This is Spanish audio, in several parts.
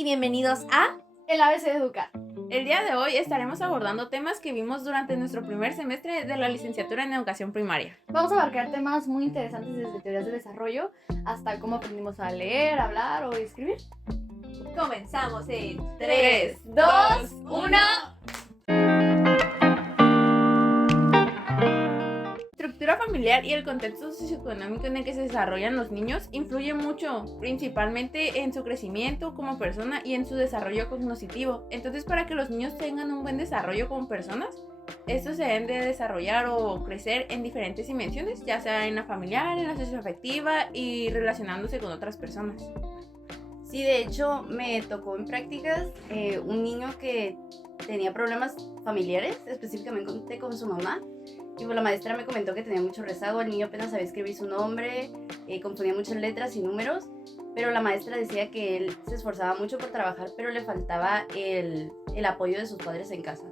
y bienvenidos a El ABC de Educar. El día de hoy estaremos abordando temas que vimos durante nuestro primer semestre de la licenciatura en educación primaria. Vamos a abarcar temas muy interesantes desde teorías de desarrollo hasta cómo aprendimos a leer, hablar o escribir. Comenzamos en 3, 2, 1. La estructura familiar y el contexto socioeconómico en el que se desarrollan los niños influye mucho, principalmente en su crecimiento como persona y en su desarrollo cognitivo. Entonces, para que los niños tengan un buen desarrollo como personas, estos se deben de desarrollar o crecer en diferentes dimensiones, ya sea en la familiar, en la socioafectiva y relacionándose con otras personas. Sí, de hecho me tocó en prácticas un niño que tenía problemas familiares, específicamente con su mamá. Y pues la maestra me comentó que tenía mucho rezago, el niño apenas sabía escribir su nombre, confundía muchas letras y números, pero la maestra decía que él se esforzaba mucho por trabajar, pero le faltaba el apoyo de sus padres en casa.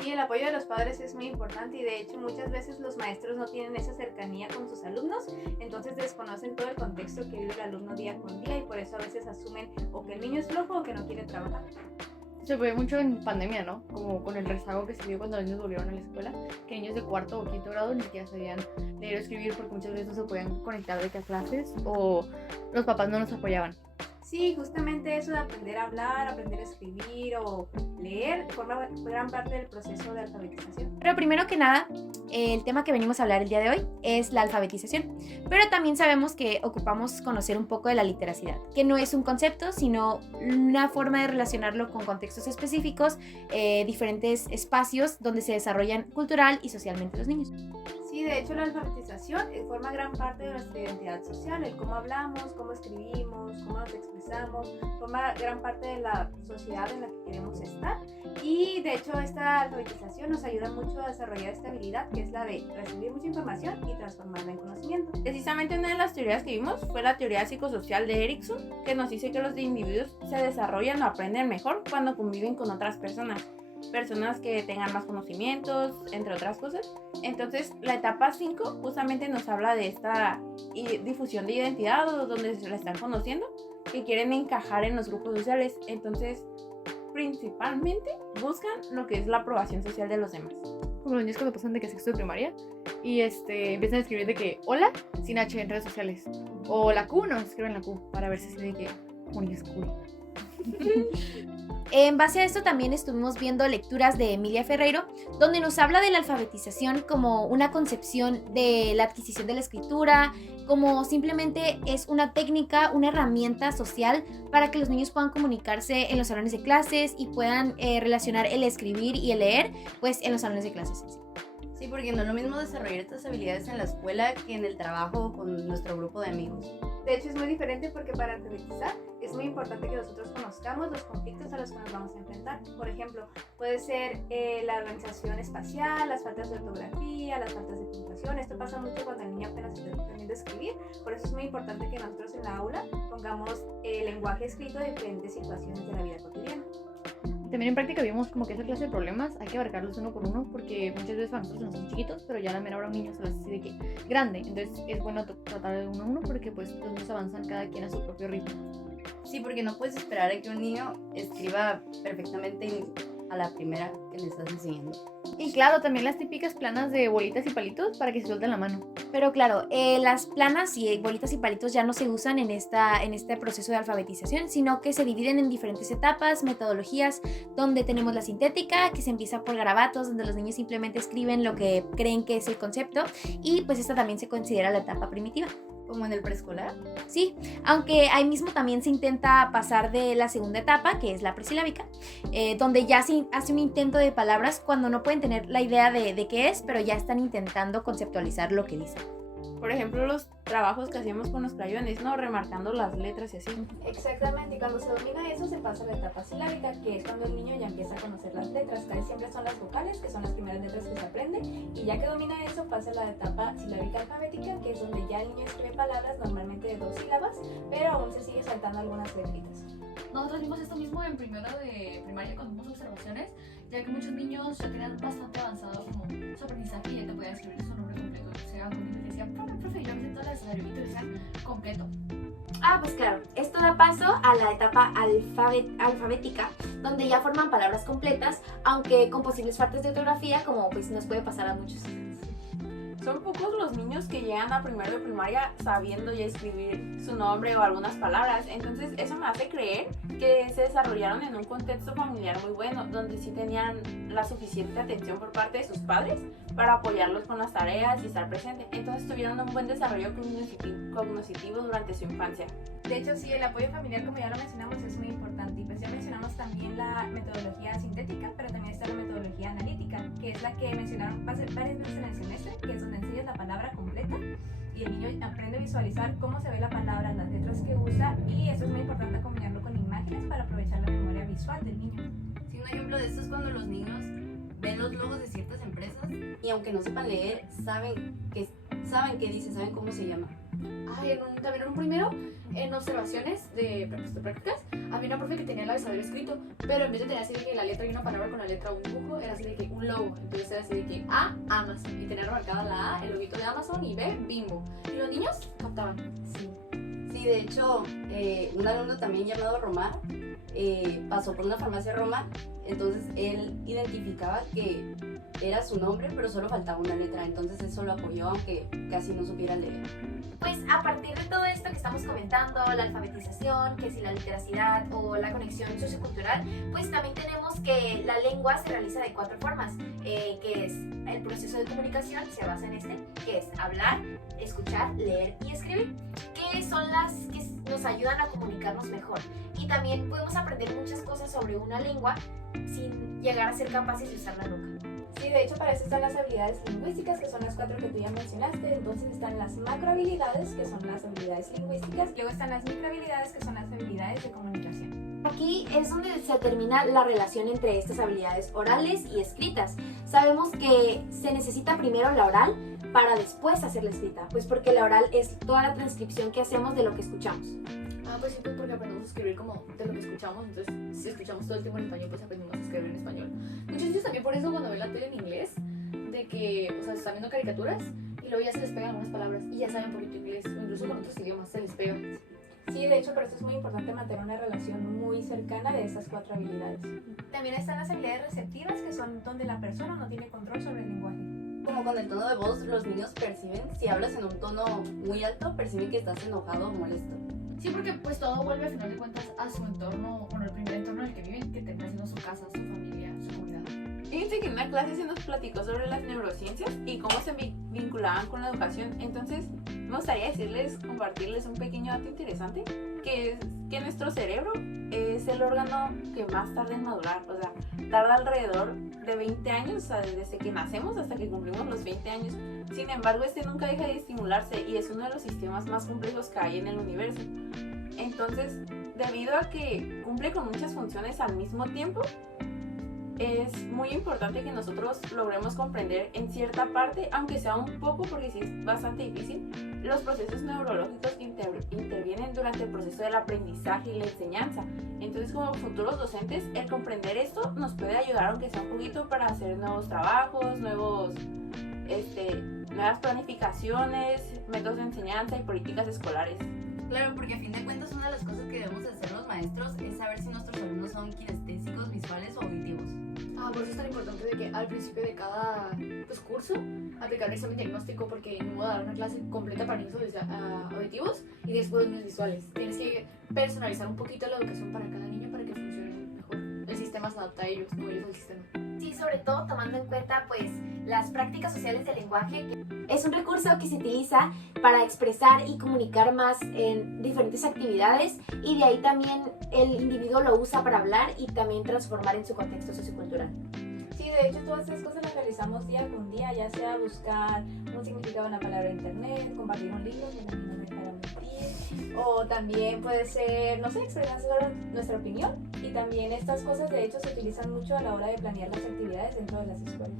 Sí, el apoyo de los padres es muy importante y de hecho muchas veces los maestros no tienen esa cercanía con sus alumnos, entonces desconocen todo el contexto que vive el alumno día con día y por eso a veces asumen o que el niño es flojo o que no quiere trabajar. Se ve mucho en pandemia, ¿no? Como con el rezago que se vio cuando los niños volvieron a la escuela, que niños de cuarto o quinto grado ni siquiera sabían leer o escribir porque muchas veces no se podían conectar de que a clases o los papás no nos apoyaban. Sí, justamente eso de aprender a hablar, aprender a escribir o leer forma gran parte del proceso de alfabetización. Pero primero que nada, el tema que venimos a hablar el día de hoy es la alfabetización. Pero también sabemos que ocupamos conocer un poco de la literacidad, que no es un concepto, sino una forma de relacionarlo con contextos específicos, diferentes espacios donde se desarrollan cultural y socialmente los niños. Sí, de hecho la alfabetización forma gran parte de nuestra identidad social, el cómo hablamos, cómo escribimos, cómo nos expresamos, forma gran parte de la sociedad en la que queremos estar y de hecho esta alfabetización nos ayuda mucho a desarrollar esta habilidad que es la de recibir mucha información y transformarla en conocimiento. Precisamente una de las teorías que vimos fue la teoría psicosocial de Erickson, que nos dice que los individuos se desarrollan o aprenden mejor cuando conviven con otras personas que tengan más conocimientos, entre otras cosas. Entonces, la etapa 5 justamente nos habla de esta difusión de identidad o donde se la están conociendo, que quieren encajar en los grupos sociales. Entonces, principalmente buscan lo que es la aprobación social de los demás. Como los niños cuando pasan de que sexto de primaria y empiezan a escribir de que hola sin H en redes sociales o la Q, no escriben la Q para ver si se de que un niño es cool. En base a esto también estuvimos viendo lecturas de Emilia Ferreiro, donde nos habla de la alfabetización como una concepción de la adquisición de la escritura, como simplemente es una técnica, una herramienta social para que los niños puedan comunicarse en los salones de clases y puedan relacionar el escribir y el leer pues en los salones de clases. Sí, porque no es lo mismo desarrollar estas habilidades en la escuela que en el trabajo o con nuestro grupo de amigos. De hecho es muy diferente porque para alfabetizar es muy importante que nosotros conozcamos los conflictos a los que nos vamos a enfrentar. Por ejemplo, puede ser la organización espacial, las faltas de ortografía, las faltas de puntuación. Esto pasa mucho cuando el niño apenas está aprendiendo a escribir. Por eso es muy importante que nosotros en la aula pongamos el lenguaje escrito de diferentes situaciones de la vida cotidiana. También en práctica vimos como que esa clase de problemas hay que abarcarlos uno por uno porque muchas veces para nosotros no son chiquitos, pero ya a la mera hora un niño se las hace de que grande. Entonces es bueno tratar de uno a uno porque pues los niños avanzan cada quien a su propio ritmo. Sí, porque no puedes esperar a que un niño escriba perfectamente a la primera que le estás enseñando. Y claro, también las típicas planas de bolitas y palitos para que se suelten la mano. Pero claro, las planas y bolitas y palitos ya no se usan en este proceso de alfabetización, sino que se dividen en diferentes etapas, metodologías, donde tenemos la sintética, que se empieza por garabatos, donde los niños simplemente escriben lo que creen que es el concepto, y pues esta también se considera la etapa primitiva. ¿Como en el preescolar? Sí, aunque ahí mismo también se intenta pasar de la segunda etapa, que es la presilábica, donde ya se hace un intento de palabras cuando no pueden tener la idea de qué es, pero ya están intentando conceptualizar lo que dicen. Por ejemplo, los trabajos que hacíamos con los crayones, ¿no? Remarcando las letras y así. Exactamente, y cuando se domina eso se pasa a la etapa silábica, que es cuando el niño ya empieza a conocer las letras. Casi siempre son las vocales, que son las primeras letras que se aprende, y ya que domina eso pasa a la etapa silábica alfabética, que es donde ya el niño escribe palabras normalmente de 2 sílabas, pero aún se sigue saltando algunas letritas. Nosotros vimos esto mismo en primero de primaria cuando hicimos observaciones, ya que muchos niños ya tenían bastante avanzado como su aprendizaje y ya te podían escribir su nombre completo. O sea, con niños decían, profe, yo me siento la cerebrito y decían completo. Pues claro, esto da paso a la etapa alfabética, donde ya forman palabras completas, aunque con posibles faltas de ortografía, como pues nos puede pasar a muchos. Son pocos los niños que llegan a primero de primaria sabiendo ya escribir su nombre o algunas palabras, entonces eso me hace creer que se desarrollaron en un contexto familiar muy bueno, donde sí tenían la suficiente atención por parte de sus padres para apoyarlos con las tareas y estar presente. Entonces tuvieron un buen desarrollo cognitivo durante su infancia. De hecho, sí, el apoyo familiar, como ya lo mencionamos, es muy importante. Y pues ya mencionamos también la metodología sintética, pero también está la metodología analítica, que es la que mencionaron varias veces en el semestre, que es donde enseñas la palabra completa y el niño aprende a visualizar cómo se ve la palabra, las letras que usa, y eso es muy importante acompañarlo con imágenes para aprovechar la memoria visual del niño. Sí, un ejemplo de esto es cuando los niños ven los logos de ciertas empresas y aunque no sepan leer, saben qué dice, saben cómo se llama. También en un primero, en observaciones de prácticas, había una profe que tenía el abecedario escrito, pero en vez de tener así de que la letra y una palabra con la letra o un dibujo, era así de que un logo. Entonces era así de que A, Amazon, y tenía remarcada la A, el loguito de Amazon, y B, Bimbo. Y los niños captaban. Sí, de hecho, un alumno también llamado Romar pasó por una farmacia Romar, entonces él identificaba que era su nombre, pero solo faltaba una letra, entonces eso lo apoyó aunque casi no supiera leer. Pues a partir de todo esto que estamos comentando, la alfabetización, que si la literacidad o la conexión sociocultural, pues también tenemos que la lengua se realiza de 4 formas, que es el proceso de comunicación, se basa en que es hablar, escuchar, leer y escribir, que son las que nos ayudan a comunicarnos mejor. Y también podemos aprender muchas cosas sobre una lengua sin llegar a ser capaces de usarla nunca. Sí, de hecho para eso están las habilidades lingüísticas, que son las 4 que tú ya mencionaste. Entonces están las macrohabilidades, que son las habilidades lingüísticas, y luego están las microhabilidades, que son las habilidades de comunicación. Aquí es donde se determina la relación entre estas habilidades orales y escritas. Sabemos que se necesita primero la oral para después hacer la escrita, pues porque la oral es toda la transcripción que hacemos de lo que escuchamos. Pues sí, pues porque aprendemos a escribir como de lo que escuchamos, entonces si escuchamos todo el tiempo en español, pues aprendemos a escribir en español. Muchos niños también por eso cuando ven la tele en inglés, de que, o sea, están viendo caricaturas y luego ya se les pegan algunas palabras y ya saben poquito inglés, o incluso con otros idiomas se les pega. Sí, de hecho por eso es muy importante mantener una relación muy cercana de estas 4 habilidades. También están las habilidades receptivas, que son donde la persona no tiene control sobre el lenguaje. Como con el tono de voz, los niños perciben, si hablas en un tono muy alto, perciben que estás enojado o molesto. Sí, porque pues todo vuelve al final de cuentas a su entorno, bueno, el primer entorno en el que viven, que termina siendo su casa, su familia, su comunidad. Fíjense que en una clase se nos platicó sobre las neurociencias y cómo se vinculaban con la educación. Entonces, me gustaría compartirles un pequeño dato interesante, que es que nuestro cerebro es el órgano que más tarda en madurar. O sea, tarda alrededor de 20 años, o sea, desde que nacemos hasta que cumplimos los 20 años. Sin embargo, este nunca deja de estimularse y es uno de los sistemas más complejos que hay en el universo. Entonces, debido a que cumple con muchas funciones al mismo tiempo, es muy importante que nosotros logremos comprender en cierta parte, aunque sea un poco, porque sí es bastante difícil, los procesos neurológicos que intervienen durante el proceso del aprendizaje y la enseñanza. Entonces, como futuros docentes, el comprender esto nos puede ayudar, aunque sea un poquito, para hacer nuevos trabajos, nuevas planificaciones, métodos de enseñanza y políticas escolares. Claro, porque a fin de cuentas una de las cosas que debemos hacer los maestros es saber si nuestros alumnos son kinestésicos, visuales o auditivos. Por eso es tan importante de que al principio de cada curso aplicar un examen diagnóstico, porque no voy a dar una clase completa para niños auditivos y después niños visuales. Tienes que personalizar un poquito la educación para cada niño para que funcione mejor. El sistema se adapta a ellos, no ellos al sistema. Sí, sobre todo tomando en cuenta pues las prácticas sociales del lenguaje, que es un recurso que se utiliza para expresar y comunicar más en diferentes actividades, y de ahí también el individuo lo usa para hablar y también transformar en su contexto sociocultural. Sí, de hecho todas esas cosas las realizamos día con día, ya sea buscar un significado de una palabra en internet, compartir un libro que también no me dejará mentir, o también puede ser, no sé, expresar nuestra opinión, y también estas cosas de hecho se utilizan mucho a la hora de planear las actividades dentro de las escuelas.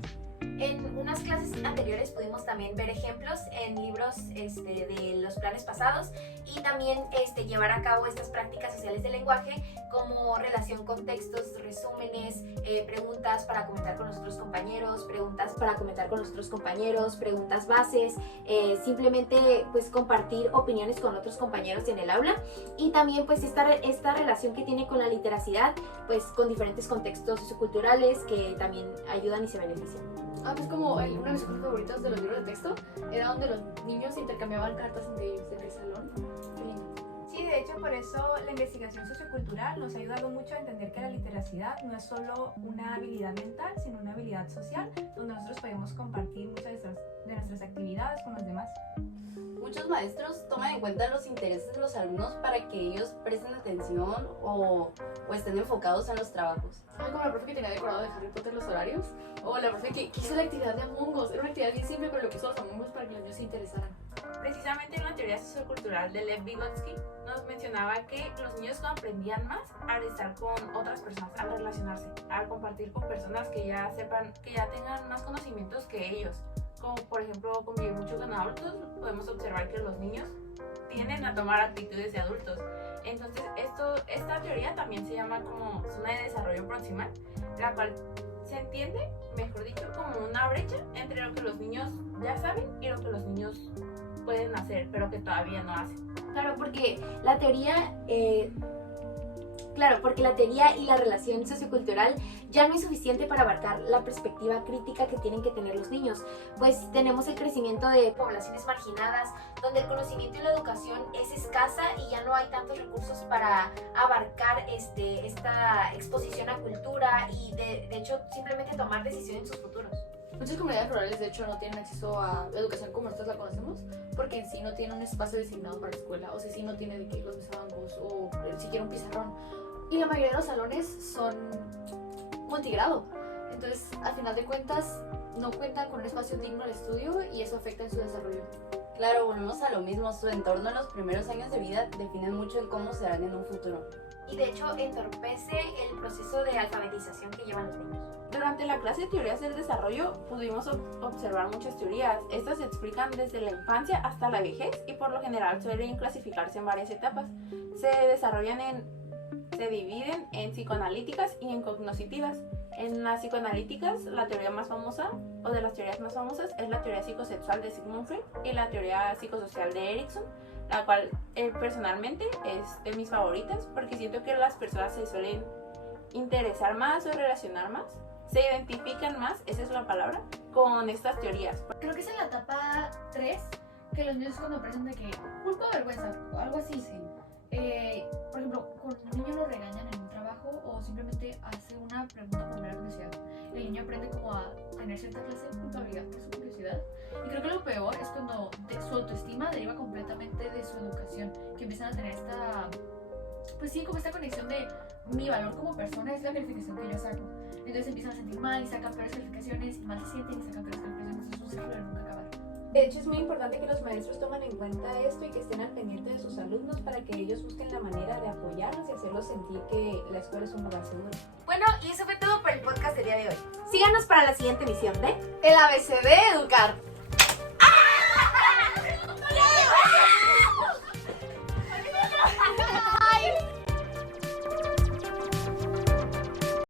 En unas clases anteriores pudimos también ver ejemplos en libros de los planes pasados y también llevar a cabo estas prácticas sociales del lenguaje como relación con textos, resúmenes, preguntas para comentar con nuestros compañeros, preguntas bases, simplemente pues compartir opiniones con otros compañeros en el aula y también pues esta relación que tiene con la literacidad pues con diferentes contextos socioculturales que también ayudan y se benefician. Pues como una de mis cosas favoritas de los libros de texto era donde los niños intercambiaban cartas entre ellos en el salón. Qué lindo. Sí, de hecho por eso la investigación sociocultural nos ha ayudado mucho a entender que la literacidad no es solo una habilidad mental, sino una habilidad social, donde nosotros podemos compartir muchas de nuestras actividades con los demás. Muchos maestros toman en cuenta los intereses de los alumnos para que ellos presten atención o estén enfocados en los trabajos. Como la profe que tenía decorado de Harry Potter los horarios, o la profe que hizo la actividad de Among Us. Era una actividad bien simple, pero lo que hizo los Among Us para que los niños se interesaran. Precisamente en la teoría sociocultural de Lev Vygotsky nos mencionaba que los niños aprendían más al estar con otras personas, al relacionarse, al compartir con personas que ya sepan, que ya tengan más conocimientos que ellos. Como por ejemplo convivir mucho con adultos, podemos observar que los niños tienden a tomar actitudes de adultos. Entonces esta teoría también se llama como zona de desarrollo proximal, la cual se entiende, mejor dicho, como una brecha entre lo que los niños ya saben y lo que los niños pueden hacer, pero que todavía no hacen. Claro, porque la teoría y la relación sociocultural ya no es suficiente para abarcar la perspectiva crítica que tienen que tener los niños, pues tenemos el crecimiento de poblaciones marginadas, donde el conocimiento y la educación es escasa y ya no hay tantos recursos para abarcar esta exposición a cultura y de hecho simplemente tomar decisiones en sus futuros. Muchas comunidades rurales de hecho no tienen acceso a educación como nosotros la conocemos porque en sí no tienen un espacio designado para la escuela, o si no tiene de que los mesabancos o siquiera un pizarrón. Y la mayoría de los salones son multigrado, entonces al final de cuentas no cuentan con un espacio digno de estudio y eso afecta en su desarrollo. Claro, volvemos a lo mismo, su entorno en los primeros años de vida definen mucho en cómo serán en un futuro. Y de hecho entorpece el proceso de alfabetización que llevan los niños. Durante la clase de teorías del desarrollo pudimos observar muchas teorías. Estas se explican desde la infancia hasta la vejez y por lo general suelen clasificarse en varias etapas. Se dividen en psicoanalíticas y en cognoscitivas. En las psicoanalíticas, la teoría más famosa, o de las teorías más famosas, es la teoría psicosexual de Sigmund Freud y la teoría psicosocial de Erikson, la cual personalmente es de mis favoritas porque siento que las personas se suelen interesar más o relacionar más, se identifican más, esa es la palabra, con estas teorías. Creo que es en la etapa 3 que los niños cuando aprenden de que culpa o vergüenza o algo así. Sí. Por ejemplo, cuando un niño lo regañan en un trabajo o simplemente hace una pregunta por mera curiosidad, el niño aprende como a tener cierta clase de culpabilidad por su curiosidad. Y creo que lo peor es cuando su autoestima deriva completamente de su educación, que empiezan a tener como esta conexión de mi valor como persona es la calificación que yo saco. Entonces empiezan a sentir mal y sacan peores calificaciones y mal se sienten y sacan peores calificaciones. Entonces es un ciclo de nunca acabar. De hecho, es muy importante que los maestros tomen en cuenta esto y que estén al pendiente de sus alumnos para que ellos busquen la manera de apoyarlos y hacerlos sentir que la escuela es un lugar seguro. Bueno, y eso fue todo por el podcast del día de hoy. Síganos para la siguiente emisión de El ABC de Educar.